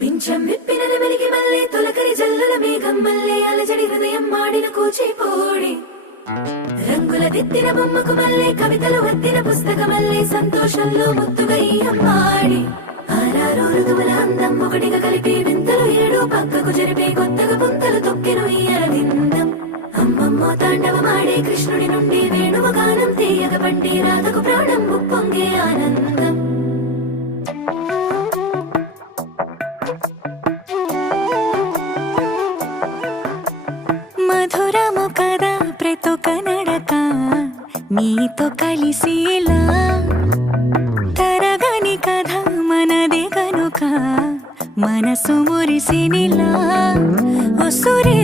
పింఛం విప్పిన వెలిగి మల్లే తొలకరి జల్లుల మేఘం మల్లే అలజడి హృదయం మాడిన కూచిపోడి రంగుల దిద్దిన బొమ్మకు మల్లే కవితలు వద్దిన పుస్తక మల్లే సంతోషంలో ముత్తుగా ఈ అమ్మాడి ఆరారు ఋతువుల అందం ఒకటిగా కలిపి వింతలు ఏడు పక్కకు జరిపే కొత్తగా పుంతలు తొక్కెను ఈ అరవిందం అమ్మమ్మో తాండవమాడే కృష్ణుడి నుండి వేణువ గానం తీయగ పండి రాతకు ప్రాణం ఉప్పొంగే ఆనందం మధురము కదా ప్రతొక నడక నీతో కలిసేలా తరగని కథ మనదే కనుక మనసు మురిసినిలా ఒసురే